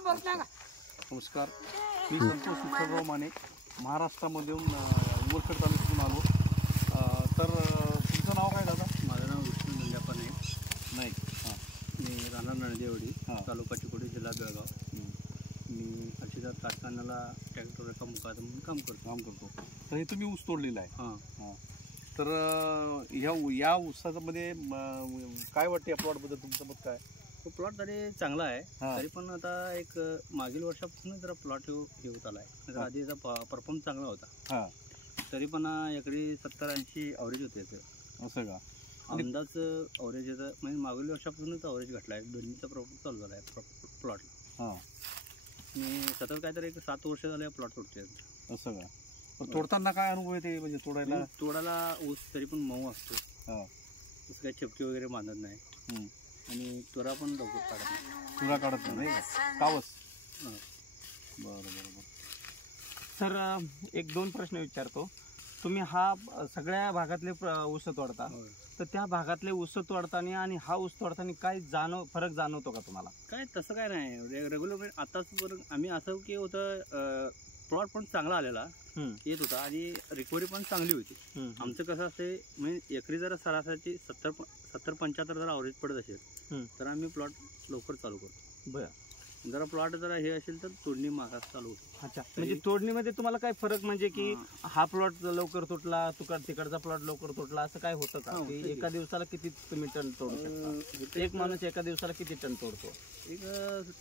नमस्कार, मी संतोष विठ्ठलराव माने, महाराष्ट्रामधून उमरखेड तालुक्यातून आलो. तर तुमचं नाव काय दादा? माझं नाव विष्णू नंद्याप्पा नाईक. हां, मी राहणार नळदेवाडी, हां. तालुका चिकोडी, जिल्हा बेळगाव. मी अक्षरशः कारखान्याला ट्रॅक्टर एका मुकादम म्हणून काम करतो. तर हे तुम्ही ऊस तोडलेला आहे. हां हां, तर या ऊसामध्ये काय वाटते या प्लॉटबद्दल तुमचं मत काय? तो प्लॉट तरी चांगला आहे. हां. तरी पण आता एक मागील वर्षापासून जरा प्लॉट हे होत आला आहे. तर आधी याचा परफॉर्मन्स चांगला होता. हां, तरी पण एकरी 70-80 ॲव्हरेज होते याचं. असं का? अंदाज ॲव्हरेज याचं म्हणजे मागील वर्षापासूनच ॲव्हरेज घटला आहे. दोन्हीचा प्रॉफिट चालू झाला आहे प्लॉटला. हां, मी सतत काहीतरी एक 7 वर्ष झाले प्लॉट तोडते. असं का? पण तोडताना काय अनुभव येते म्हणजे तोडायला ऊस तरी पण मऊ असतो. हां, तसं काही चपकी वगैरे बांधत नाही आणि तुरा पण लवकर काढत नाही. तुरा काढत नाही का? कावस. हां. बरं. तर एक दोन प्रश्न विचारतो. तुम्ही हा सगळ्या भागातले ऊस तोडता, तर त्या भागातले ऊस तोडताना आणि हा ऊस तोडताना काय फरक जाणवतो का तुम्हाला? काय तसं काय नाही. रेग्युलर आताच आम्ही असं की होतं, प्लॉट पण चांगला आलेला येत होता आणि रिकव्हरी पण चांगली होती. आमचं कसं असते म्हणजे एकरी जर सरासरी 70-75 जर ॲव्हरेज पडत असेल तर आम्ही प्लॉट लवकर चालू करतो. बरं. जरा प्लॉट जरा हे असेल तर तोडणी मागास चालू होतो. अच्छा, म्हणजे तोडणीमध्ये तुम्हाला काय फरक म्हणजे की हा प्लॉट लवकर तुटला, तिकडचा प्लॉट लवकर तुटला, असं काय होतं का? की एका दिवसाला किती तुम्ही टन तोडू शकता? एक माणूस एका दिवसाला किती टन तोडतो? 1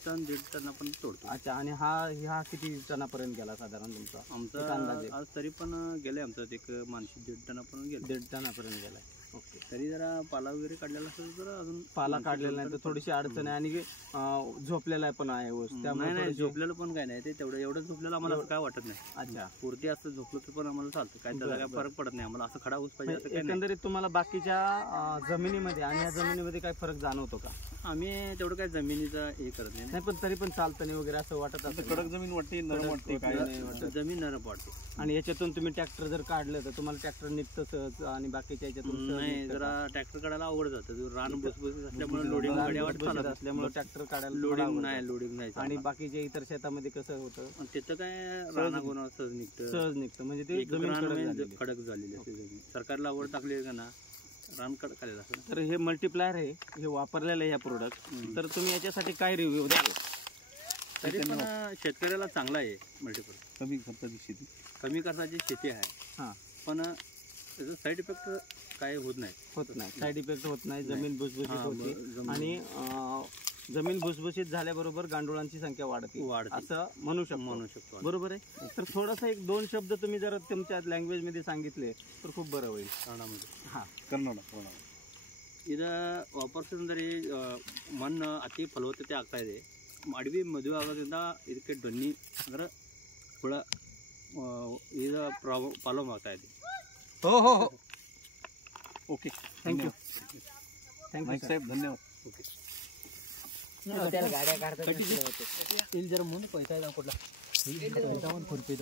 टन 1.5 टन आपण तोडतो. अच्छा, आणि हा किती टनापर्यंत गेला साधारण तुमचा? आमचा अंदाजे आज तरी पण गेले आमचं एक मानशी 1.5 टनापर्यंत गेले. 1.5 टनापर्यंत गेलाय. ओके. तरी जरा पाला वगैरे काढलेला असेल तर अजून पाला काढलेला नाही तर थोडीशी अडचण आहे आणि झोपलेला पण आहे ऊस, त्यामुळे नाही झोपलेलं पण काय नाही. ते एवढं झोपलेलं आम्हाला काय वाटत नाही. अच्छा, पुरती असं झोपलं तर पण आम्हाला चालतं. काय त्याला काय फरक पडत नाही. आम्हाला असं खडा ऊस पाहिजे असं काही नाही. एकंदरीत तुम्हाला बाकीच्या जमिनीमध्ये आणि या जमिनीमध्ये काय फरक जाणवतो का? आम्ही तेवढं काय जमिनीचा हे करत नाही. पण तरी पण चालतं वगैरे असं वाटत असं कडक जमीन वाटते, नरम वाटते, काय नाही वाटत? जमीन नरम वाटते. आणि याच्यातून तुम्ही ट्रॅक्टर जर काढलं तर तुम्हाला ट्रॅक्टर निघतं सहज आणि बाकीच्या याच्यातून नाही, जरा ट्रॅक्टर काढायला अवघड जातं. रान भुसभुशीत असल्यामुळे लोडिंग असल्यामुळे ट्रॅक्टर काढायला लोडिंग नाही. आणि बाकीच्या इतर शेतामध्ये कसं होतं, तिथं काय राना गुन्हा सहज निघतं. म्हणजे ते जमीन खडक झालेली असते जमीन. सरकारला आवड टाकली का ना, रान खडक आलेलं असतं. तर हे मल्टीप्लायर आहे, हे वापरलेलं आहे ह्या प्रोडक्ट. तर तुम्ही याच्यासाठी काय रिव्ह्यू द्याल? तरी पण शेतकऱ्याला चांगला आहे मल्टीप्लायर. कमी खर्चाची शेती, कमी खर्चाची शेती आहे. हां, पण त्याचं साईड इफेक्ट काय होत नाही. साईड इफेक्ट होत नाही. जमीन भुसभुशीत होती आणि जमीन भुसभुशीत झाल्याबरोबर गांडुळांची संख्या वाढते असं म्हणू शकतो. बरोबर आहे. तर थोडासा 1-2 शब्द तुम्ही जर तुमच्या लँग्वेज मध्ये सांगितले तर खूप बरं होईल. कन्नडमध्ये ಕನ್ನಡ ಇದು ವಾಪಸ್ ಅಂದರೆ ಮಣ್ಣು ಅತಿ ಫಲವತ್ತತೆ ಆಗ್ತಾ ಇದೆ. ಅಡವಿ ಮದುವೆ ಆಗೋದ್ರಿಂದ ಇದಕ್ಕೆ ಡೊನ್ನಿ ಅಂದ್ರೆ ಹುಳ ಇದು ಪ್ರಾಬ್ಲಮ್ ಆಗ್ತಾ ಇದೆ. हो. ओके, थँक्यू नाईक साहेब, धन्यवाद. ಓಕೆ. गाड्या काढतात. ಇಲ್ಲಿ ಜರ ಮುಂದೆ ಪೈಸಾ ಇದೆ ಕೊಡ್ಲ.